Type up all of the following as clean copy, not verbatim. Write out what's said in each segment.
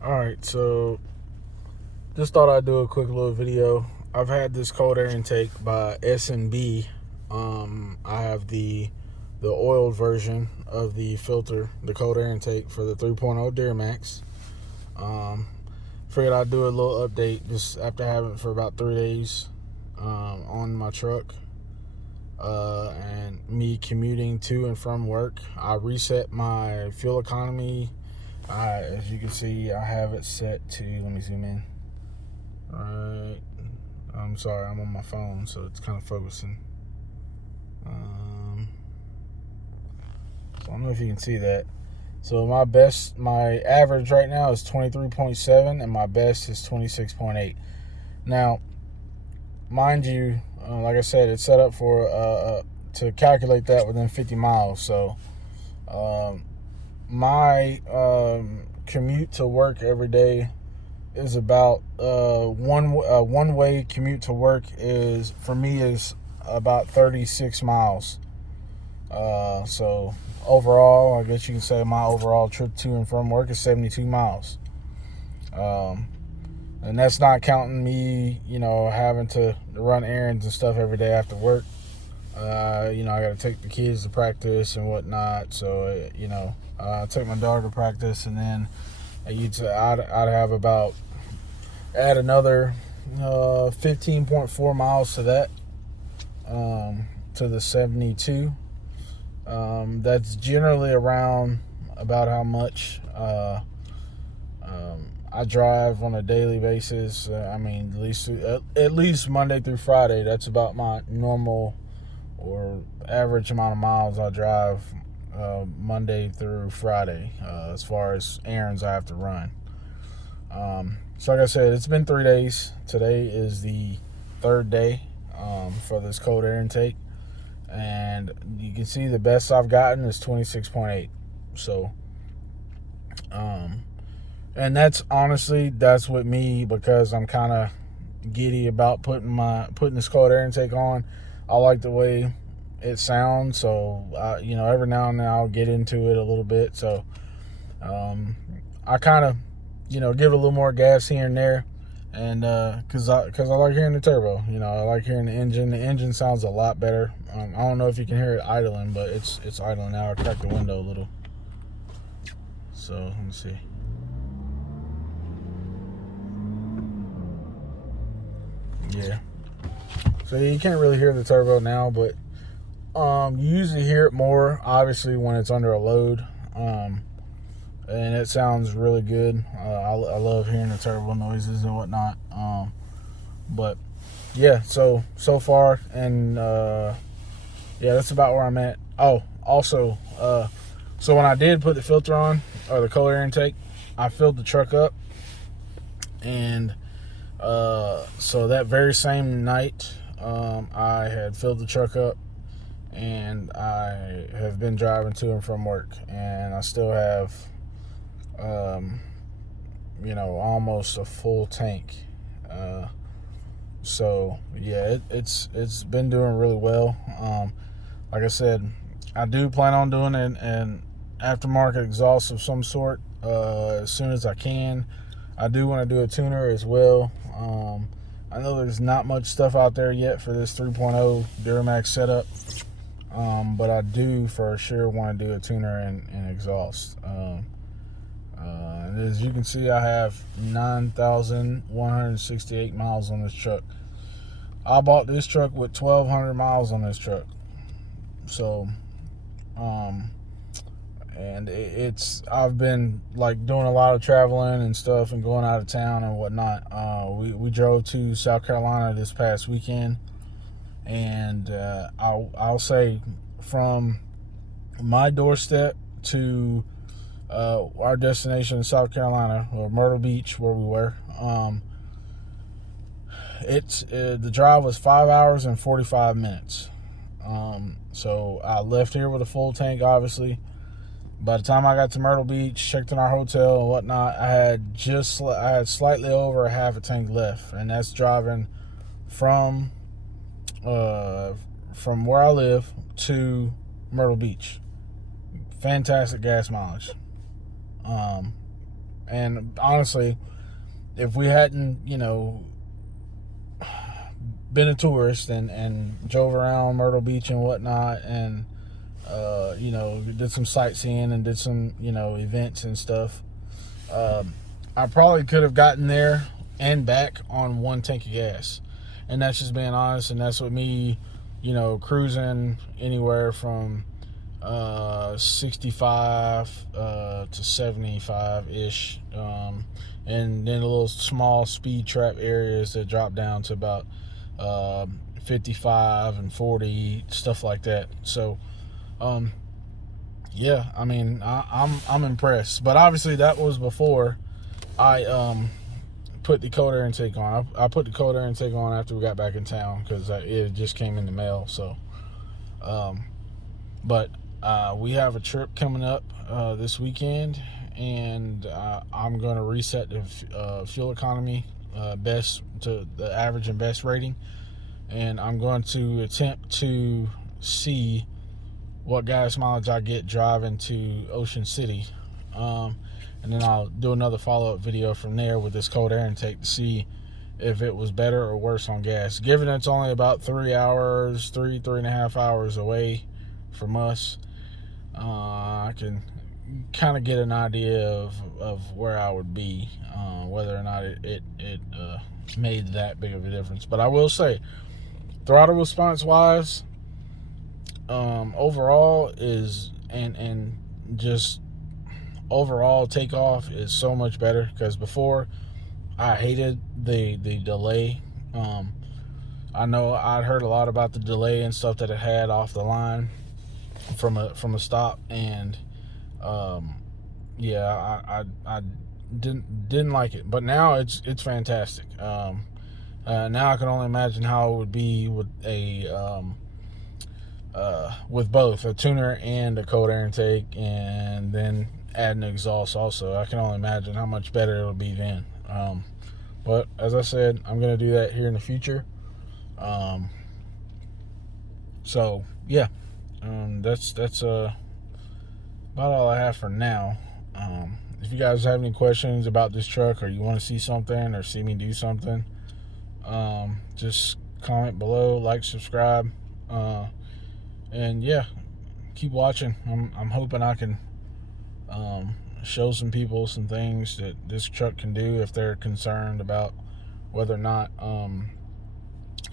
Alright, so just thought I'd do a quick little video. I've had this cold air intake by S&B. I have the oiled version of the filter, the cold air intake for the 3.0 Duramax. Figured I'd do a little update just after having it for about 3 days on my truck. And me commuting to and from work. I reset my fuel economy. As you can see, I have it set to, let me zoom in. Alright. I'm sorry, I'm on my phone, so it's kind of focusing. So I don't know if you can see that. So my average right now is 23.7, and my best is 26.8. Now, mind you, like I said, it's set up for to calculate that within 50 miles. So my commute to work every day is about one way commute to work is for me is about 36 miles. So overall, I guess you can say my overall trip to and from work is 72 miles. And that's not counting me, having to run errands and stuff every day after work. I got to take the kids to practice and whatnot. So, I take my daughter to practice, and then I'd have about, add another 15.4 miles to that, to the 72. That's generally around about how much I drive on a daily basis. At least Monday through Friday. That's about my normal or average amount of miles I drive Monday through Friday, as far as errands I have to run. So like I said, it's been 3 days. Today is the third day for this cold air intake, and you can see the best I've gotten is 26.8. So and that's with me, because I'm kind of giddy about putting this cold air intake on. I like the way it sounds, so every now and then I'll get into it a little bit. So I kind of give it a little more gas here and there, and because I like hearing the turbo. I like hearing the engine. The engine sounds a lot better. I don't know if you can hear it idling, but it's idling now. I cracked the window a little. So let me see. Yeah. So you can't really hear the turbo now, but you usually hear it more, obviously, when it's under a load. And it sounds really good. I love hearing the turbo noises and whatnot. But yeah, so far, and yeah, that's about where I'm at. Oh, also, so when I did put the filter on, or the cold air intake, I filled the truck up, and so that very same night, I had filled the truck up, and I have been driving to and from work, and I still have, almost a full tank. So yeah, it's been doing really well. Like I said, I do plan on doing an aftermarket exhaust of some sort as soon as I can. I do want to do a tuner as well. I know there's not much stuff out there yet for this 3.0 Duramax setup, but I do for sure want to do a tuner and exhaust. As you can see, I have 9,168 miles on this truck. I bought this truck with 1,200 miles on this truck. So, and I've been like doing a lot of traveling and stuff, and going out of town and whatnot. We drove to South Carolina this past weekend, and I'll say from my doorstep to our destination in South Carolina, or Myrtle Beach, where we were, the drive was 5 hours and 45 minutes. So I left here with a full tank, obviously. By the time I got to Myrtle Beach, checked in our hotel and whatnot, I had slightly over a half a tank left, and that's driving from where I live to Myrtle Beach. Fantastic gas mileage. And honestly, if we hadn't, been a tourist and drove around Myrtle Beach and whatnot, and did some sightseeing and did some, events and stuff, I probably could have gotten there and back on one tank of gas. And that's just being honest. And that's with me, cruising anywhere from 65 to 75 ish, and then a little small speed trap areas that drop down to about 55 and 40, stuff like that. So yeah, I mean, I'm impressed. But obviously that was before I put the cold air intake on. I put the cold air intake on after we got back in town, because it just came in the mail. So but we have a trip coming up this weekend, and I'm going to reset the fuel economy best to the average and best rating, and I'm going to attempt to see what gas mileage I get driving to Ocean City, and then I'll do another follow-up video from there with this cold air intake to see if it was better or worse on gas. Given it's only about 3 and a half hours away from us, I can kind of get an idea of where I would be, whether or not it made that big of a difference. But I will say, throttle response wise, overall is and just overall takeoff is so much better, because before I hated the delay. I know I'd heard a lot about the delay and stuff that it had off the line from a stop, and yeah, I didn't like it, but now it's fantastic. Now I can only imagine how it would be with with both a tuner and a cold air intake, and then adding exhaust also. I can only imagine how much better it'll be then. But as I said, I'm going to do that here in the future. So yeah, that's about all I have for now. If you guys have any questions about this truck, or you want to see something or see me do something, just comment below, like, subscribe, and yeah, keep watching. I'm hoping I can show some people some things that this truck can do if they're concerned about whether or not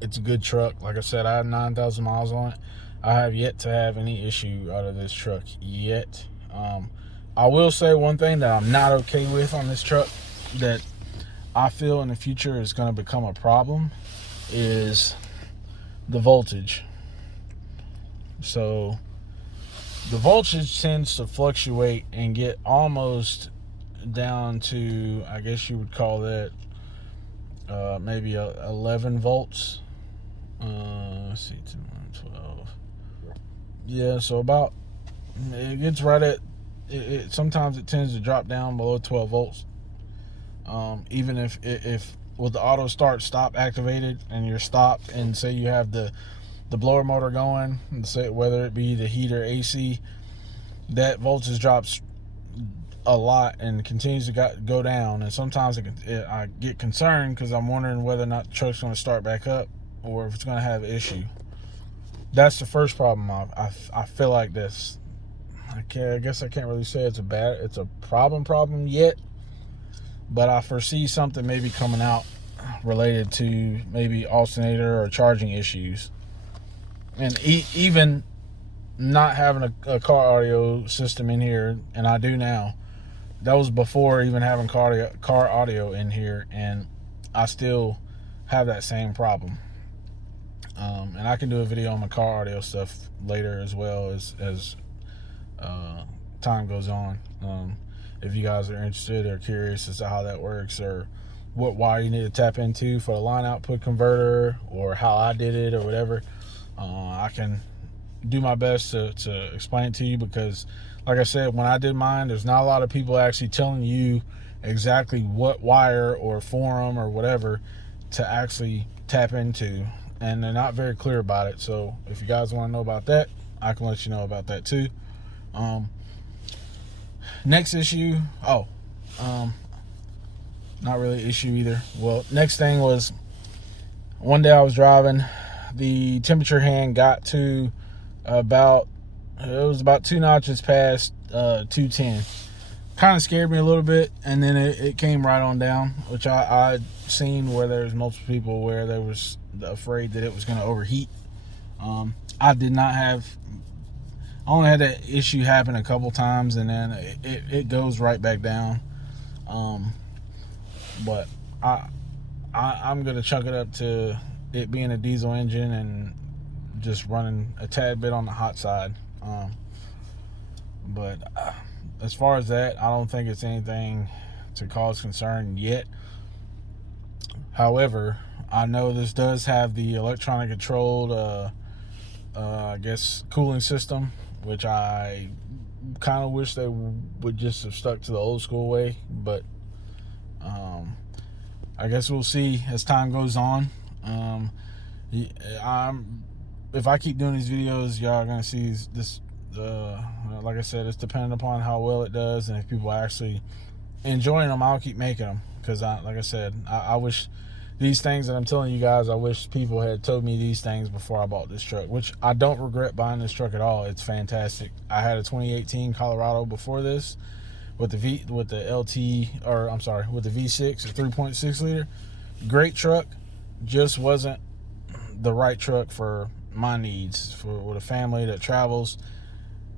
it's a good truck. Like I said, I have 9,000 miles on it. I have yet to have any issue out of this truck yet. I will say one thing that I'm not okay with on this truck, that I feel in the future is going to become a problem, is the voltage. So the voltage tends to fluctuate and get almost down to, I guess you would call that maybe 11 volts. Let's see, 12. Yeah, so about, it gets right at, it sometimes it tends to drop down below 12 volts. Even if with the auto start stop activated and you're stopped, and say you have the blower motor going, and say whether it be the heat or AC, that voltage drops a lot and continues to go down. And sometimes I get concerned, because I'm wondering whether or not the truck's going to start back up, or if it's going to have an issue. That's the first problem. I feel like this. I guess I can't really say it's a problem yet, but I foresee something maybe coming out related to maybe alternator or charging issues. And even not having a car audio system in here, and I do now. That was before even having car audio in here, and I still have that same problem. And I can do a video on my car audio stuff later, as well as time goes on. If you guys are interested or curious as to how that works, or what wire you need to tap into for the line output converter, or how I did it, or whatever, I can do my best to explain it to you, because like I said, when I did mine, there's not a lot of people actually telling you exactly what wire or forum or whatever to actually tap into, and they're not very clear about it. So if you guys want to know about that, I can let you know about that too. Next issue, Not really an issue either. Well, next thing was, one day I was driving, the temperature hand got to about 2 notches past 210. Kind of scared me a little bit, and then it came right on down, which I'd seen where there was multiple people where they was afraid that it was going to overheat. I did not have, I only had that issue happen a couple times, and then it goes right back down. But I'm going to chunk it up to it being a diesel engine and just running a tad bit on the hot side. But as far as that, I don't think it's anything to cause concern yet. However, I know this does have the electronic controlled, I guess, cooling system, which I kind of wish they would just have stuck to the old school way. But I guess we'll see as time goes on. If I keep doing these videos, y'all are gonna see this. Like I said, it's dependent upon how well it does, and if people are actually enjoying them, I'll keep making them. Because like I said, I wish these things that I'm telling you guys, I wish people had told me these things before I bought this truck, which I don't regret buying this truck at all. It's fantastic. I had a 2018 Colorado before this with the V6 or 3.6 liter. Great truck, just wasn't the right truck for my needs. With a family that travels,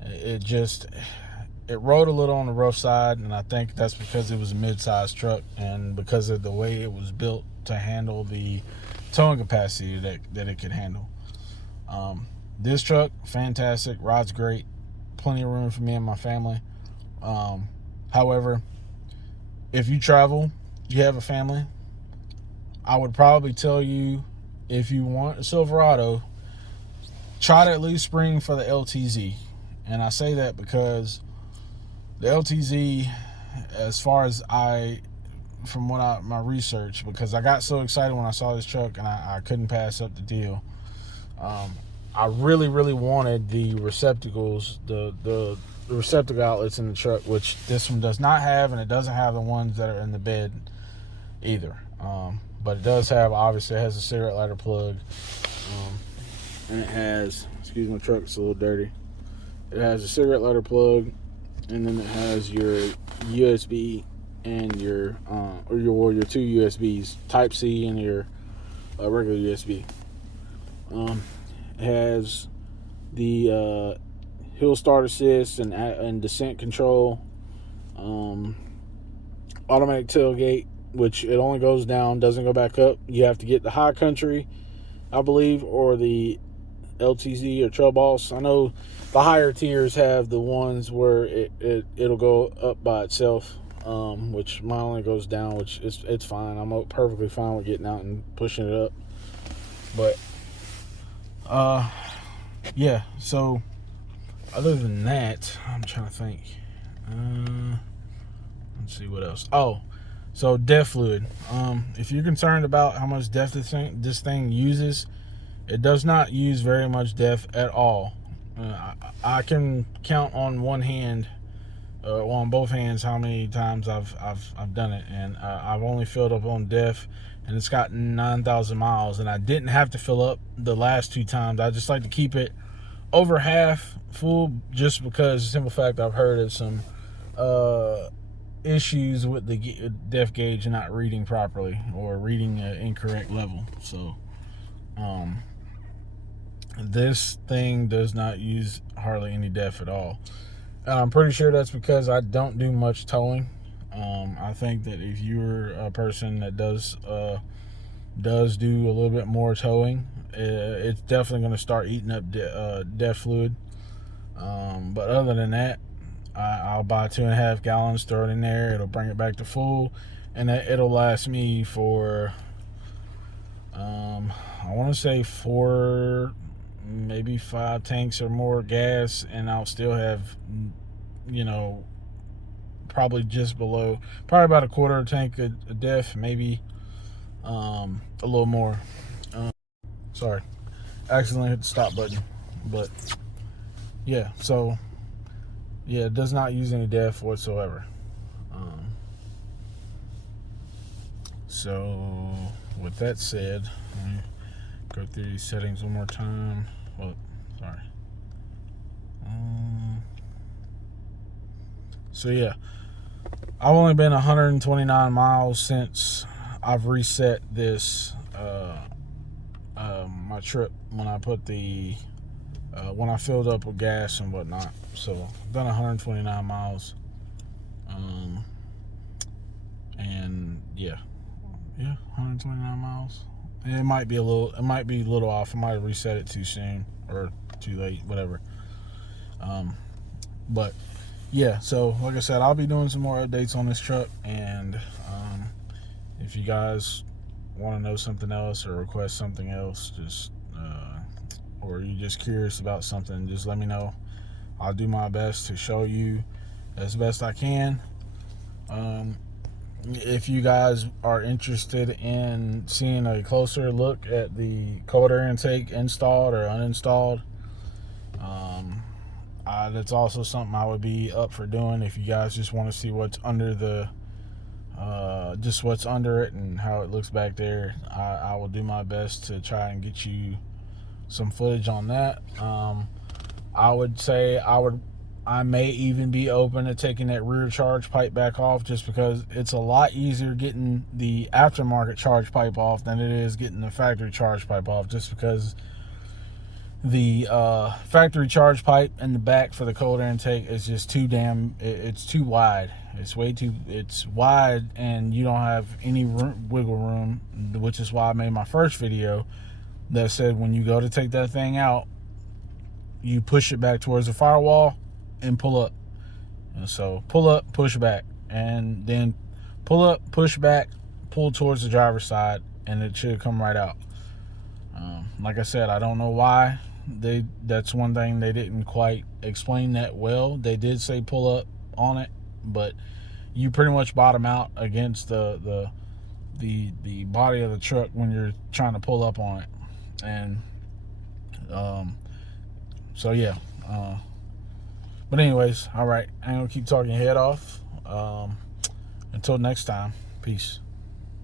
it rode a little on the rough side, and I think that's because it was a mid-sized truck and because of the way it was built to handle the towing capacity that it could handle. This truck, fantastic, rides great, plenty of room for me and my family. However, if you travel, you have a family, I would probably tell you, if you want a Silverado, try to at least spring for the LTZ. And I say that because the LTZ, as far as my research, because I got so excited when I saw this truck and I couldn't pass up the deal. I really, really wanted the receptacles, the receptacle outlets in the truck, which this one does not have, and it doesn't have the ones that are in the bed either. But it does have, obviously, it has a cigarette lighter plug, and it has, excuse my truck, it's a little dirty. It has a cigarette lighter plug, and then it has your USB and your two USBs, Type C and your regular USB. It has the hill start assist and descent control, automatic tailgate, which it only goes down, doesn't go back up. You have to get the high country, I believe, or the LTZ or Trail Boss. I know the higher tiers have the ones where it'll go up by itself, which mine only goes down, which it's fine. I'm perfectly fine with getting out and pushing it up. But yeah, so other than that, I'm trying to think. Let's see what else. Oh, so DEF fluid. If you're concerned about how much DEF this thing uses, it does not use very much DEF at all. I can count on one hand, on both hands, how many times I've done it, and I've only filled up on DEF, and it's got 9,000 miles, and I didn't have to fill up the last 2 times. I just like to keep it over half full, just because the simple fact I've heard of some issues with the DEF gauge not reading properly or reading an incorrect level. So this thing does not use hardly any DEF at all. I'm pretty sure that's because I don't do much towing. I think that if you're a person that does do a little bit more towing, it's definitely going to start eating up DEF fluid. But other than that, I'll buy 2.5 gallons, throw it in there, it'll bring it back to full, and it'll last me for I want to say 4, maybe 5 tanks or more gas, and I'll still have, probably just below, probably about a quarter tank of DEF, maybe a little more. Sorry, accidentally hit the stop button. But yeah, so yeah, it does not use any DEF whatsoever. So with that said, let me go through these settings one more time. Well, sorry. So yeah, I've only been 129 miles since I've reset this my trip when I put the when I filled up with gas and whatnot. So I've done 129 miles, and yeah, 129 miles. It might be a little off. I might have reset it too soon or too late, whatever. But yeah, so like I said, I'll be doing some more updates on this truck, and if you guys want to know something else or request something else, just or you're just curious about something, just let me know. I'll do my best to show you as best I can. If you guys are interested in seeing a closer look at the cold air intake installed or uninstalled, that's also something I would be up for doing. If you guys just want to see what's under the just what's under it and how it looks back there, I will do my best to try and get you some footage on that. I would say I may even be open to taking that rear charge pipe back off, just because it's a lot easier getting the aftermarket charge pipe off than it is getting the factory charge pipe off, just because the factory charge pipe in the back for the cold air intake is just it's too wide. It's wide, and you don't have any wiggle room, which is why I made my first video that said when you go to take that thing out, you push it back towards the firewall and pull up. And so pull up, push back, and then pull up, push back, pull towards the driver's side, and it should come right out. Like I said, I don't know why that's one thing they didn't quite explain that well. They did say pull up on it, but you pretty much bottom out against the body of the truck when you're trying to pull up on it. And so yeah, but anyways, all right, I ain't gonna keep talking your head off. Until next time, peace.